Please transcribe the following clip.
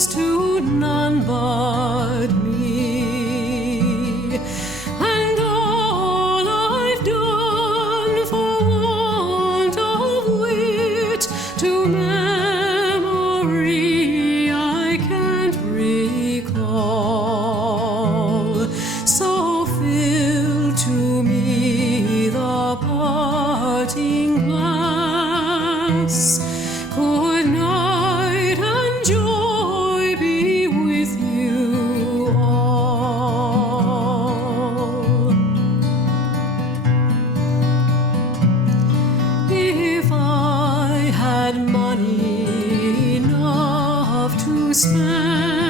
goes to none but me. And all I've done for want of wit to memory I can't recall. So fill to me the parting glass. Good night and joy be with you all. If I had money enough to spend,